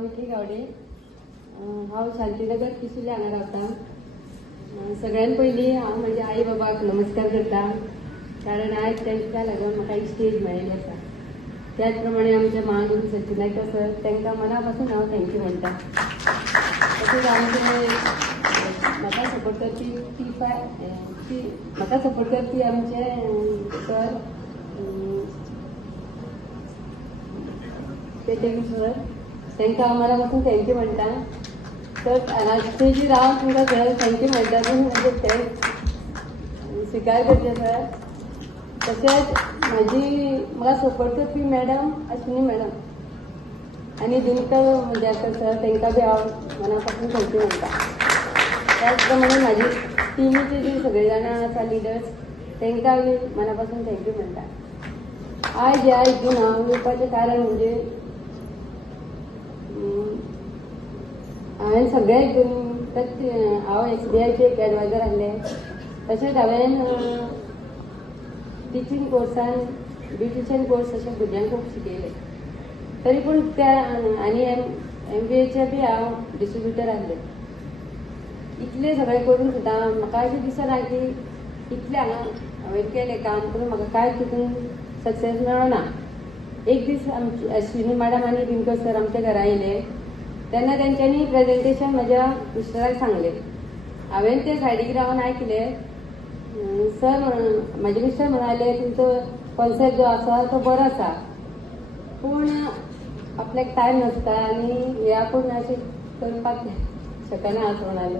विठी गावडे हांव शांतीनगर किसुले हांगा रावतां। सगळ्यान पयलीं हांव म्हज्या आई बाबाक नमस्कार करता, कारण आयज तांकां लागून म्हाका ही स्टेज मेळिल्ली आसा। त्याच प्रमाणे आमचे महागुरू सचिनायकर सर तांकां मना पासून हांव थँक्यू म्हणटा। तशेंच आमचे म्हाका सपोर्ट करपी आमचे सर पेटेकर सर तांकां हांव मना पासून थँक्यू म्हणटा। तर स्टेजीर हांव तुमकां सर थँक्यू म्हणटा, तुमी म्हजे थँक्स स्विकार करचे सर। तशेंच म्हाका सपोर्ट करपी मॅडम अश्विनी मॅडम आनी दिनकर मजाकर सर तांकां बी हांव मना पासून थँक्यू म्हणटा। त्याच प्रमाणे म्हाजी टिमीचे जे सगळे जाणां आसा लिडर्स तांकां बी मना पासून थँक्यू म्हणटा। आयज ह्या हितून हांव येवपाचें कारण म्हणजे हांवें सगळ्या हितून हांव SBIचे एक एडवायजर आहले, तशेंच हांवें टिचींग कोर्सान ब्युटिशियन कोर्स अशें भुरग्यांक खूब शिकयले। तरी पूण त्या आनी MBAचे बी हांव डिस्ट्रिब्युटर आहले। इतलें सगळें करून सुद्दां म्हाका अशें दिसना की इतलें हांवें केलें काम करून म्हाका कांयच तितून सक्सेस मेळना। एक दीस आमची अश्विनी मॅडम आनी दिनकर सर आमच्या घरा येयले, तेन्ना तेंच्यांनी प्रेजेंटेशन म्हज्या मिस्टराक सांगलें। हांवें ते सायडीक रावन आयकलें। सर म्हाजे मिस्टर म्हणाले तुमचो कॉन्सेप्ट जो आसा तो बरो आसा, पूण आपल्याक टायम नासता आनी हे आपूण अशें करपाक शकना असं म्हणाले।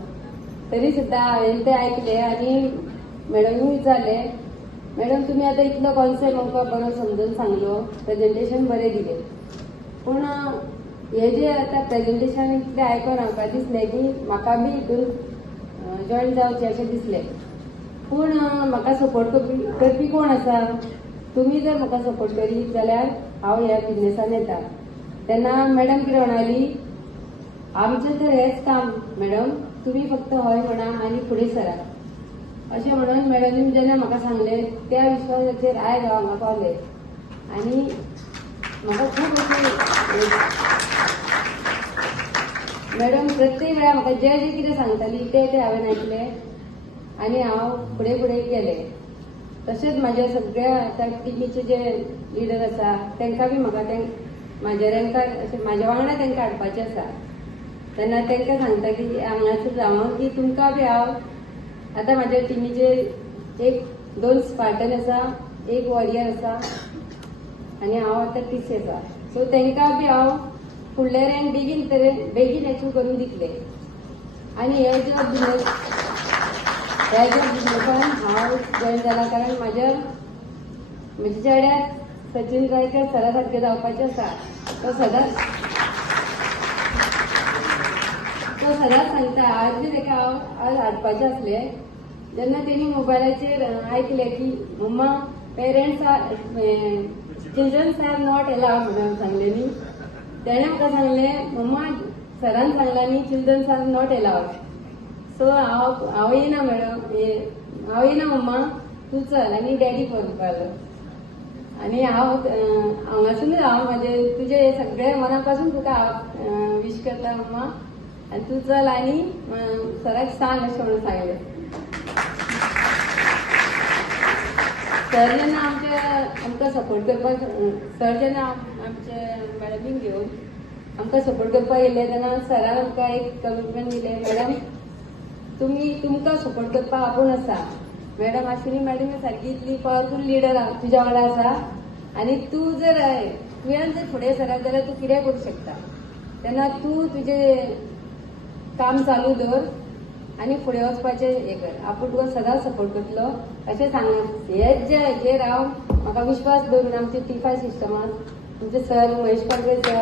तरी सुद्दां हांवें ते आयकले आनी मॅडमीक विचारलें, मॅडम तुमी आतां इतलो कॉन्सेप्ट आमकां बरो समजून सांगलो, प्रेजेंटेशन बरें दिलें, पूण हे जे आतां प्रेजेंटेशन इतलें आयकून आमकां दिसलें की म्हाका बी हितून जॉयन जावचें अशें दिसलें। पूण म्हाका सपोर्ट करपी कोण आसा? तुमी जर म्हाका सपोर्ट करीत जाल्यार हांव ह्या बिजनेसान येता। तेन्ना मॅडम कितें म्हणाली, आमचें तर हेंच काम मॅडम, तुमी फक्त हय म्हणा आनी फुडें सरा अशें म्हणून मॅडमीन जेन्ना म्हाका सांगलें त्या विश्वासाचेर आयज हांव हांगा पावलें। आनी म्हाका खूब अशें मॅडम प्रत्येक वेळार म्हाका जें जें कितें सांगताली तें हांवें आयकलें आनी हांव फुडें केलें। तशेंच म्हाज्या सगळ्या आतां टिमीचे जे लिडर आसा तांकां बी म्हाका म्हाज्या अशें म्हाज्या वांगडा तांकां हाडपाचें आसा। तेन्ना तांकां सांगता की हांगासर जावं की तुमकां बी हांव आतां म्हाज्या टिमीचे 1-2 स्पार्टन आसा, 1 वॉरियर आसा आनी हांव आतां TC आसा। सो तांकां बी हांव फुडले रँक बेगीन अचीव करून दितलें। आनी ह्या ज्या बिजनेसान हांव जॉयन जाला, कारण म्हज्या चेड्याक सचिन रायकर सरा सारकें जावपाचें आसा। तो सदांच सांगता, आज बी ताका हांव हाडपाचें आसलें जेन्ना तेणी मोबायलाचेर आयकलें की मम्मा चिल्ड्रन्स आर नॉट अलाउड म्हणून सांगलें न्ही, तेणें म्हाका सांगलें मम्मा सरान सांगलां न्ही childrens are not allowed. So हांव येना मॅडम, हांव येना मम्मा, तूं चल आनी डॅडी फोन लागलो। आनी हांगासूनच हांव तुजे सगळे मना पासून तुका हांव विश करता मम्मा, आनी तूं चल आनी सराक सांग अशें म्हणून सांगलें। सर जेन्ना आमकां सपोर्ट करपाक सर जेन्ना आमचे मॅडमीक घेवन आमकां सपोर्ट करपाक येयले तेन्ना सरान आमकां एक कमिटमेंट दिलें, मॅडम तुमकां सपोर्ट करपाक आपूण आसा। मॅडम अश्विनी मॅडम सारकी इतली पावरफूल लिडर तुज्या वांगडा आसा आनी तुवें जर फुडें सरात जाल्यार तूं कितें करूं शकता। तेन्ना तूं तुजें काम चालू दवर आनी फुडें वचपाचें हें कर, आपूण तुका सदांच सपोर्ट करतलो अशें सांग। हेच जेर हांव म्हाका विश्वास दवरून आमचे T5 सिस्टमाक तुमचे sir Mahesh Padwe sir,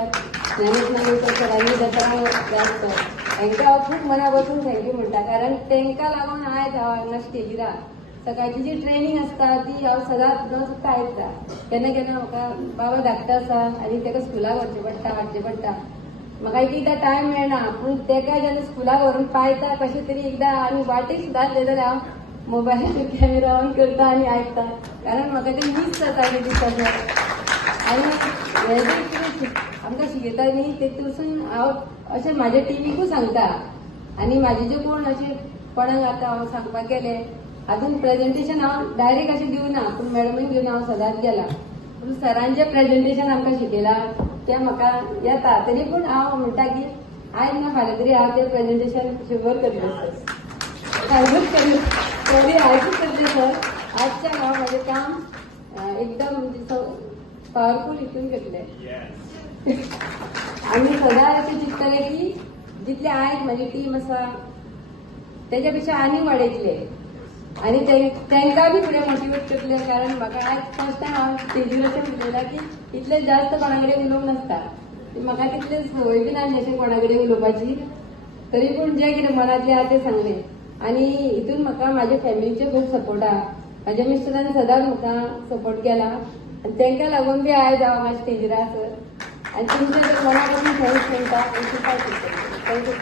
Dnyanesh Nagvekar sir आनी दत्ताराम सर हांकां हांव खूब मना पासून थँक्यू म्हणटा, कारण तांकां लागून आयज हांव हांगा स्टेजीर आहा। सकाळची जी ट्रेनिंग आसता ती हांव सदांच न चुकता आयकता। केन्ना केन्ना म्हाका बाबा धाकटो आसा आनी ताका स्कुलाक हाडचें पडटा, म्हाका एकदां टायम मेळना, पूण ताका जेन्ना स्कुलाक व्हरून पायता कशें तरी एकदां आनी वाटेक सुद्दां आसलें जाल्यार हांव मोबायलाचेर कॅमेरा ऑन करता आनी आयकता, कारण म्हाका तें मिस जाता ते दिसाचे। आनी हे जे कितें आमकां शिकयता न्ही तेतूंसून हांव अशें म्हाज्या टिमीकूय सांगता आनी म्हाजे जे कोण अशें कोणाक आतां हांव सांगपाक गेलें हातून प्रेझेंटेशन हांव डायरेक्ट अशें दिवना पूण मॅडमीक घेवन हांव सदांच गेला पूण सरान जें प्रेझेंटेशन आमकां शिकयलां तें म्हाका येता तरी पूण हांव म्हणटा की आयज ना फाल्यां तरी हांव तें प्रेझेंटेशन शुवर करतलें सर सॉरी आयजूच करतलें सर आजच्यान हांव म्हाजें काम एकदम म्हणजे पावरफूल हितून करतलें आमी सदांच अशें चिंततले की जितले आयज म्हाजी टीम आसा तेच्या पेक्षा आनी वाडयतले आनी तांकां बी फुडें मोटिवेट करतले कारण म्हाका आयज फर्स्ट टायम हांव स्टेजीर अशें उलयलां की इतले जास्त कोणा कडेन उलोवंक नासता म्हाका तितले संवय बी नासली अशें कोणा कडेन उलोवपाची तरी पूण जें कितें मनांतलें आहा तें सांगलें आनी हितून म्हाका म्हाज्या फॅमिलीचे खूब सपोर्ट आहा म्हाज्या मिस्टरान सदांच म्हाका सपोर्ट केला आनी तांकां लागून बी आयज हांव म्हाज्या स्टेजीर आसत आनी तुमचे मना पासून थँक्स म्हणटा आनी तुका थँक्यू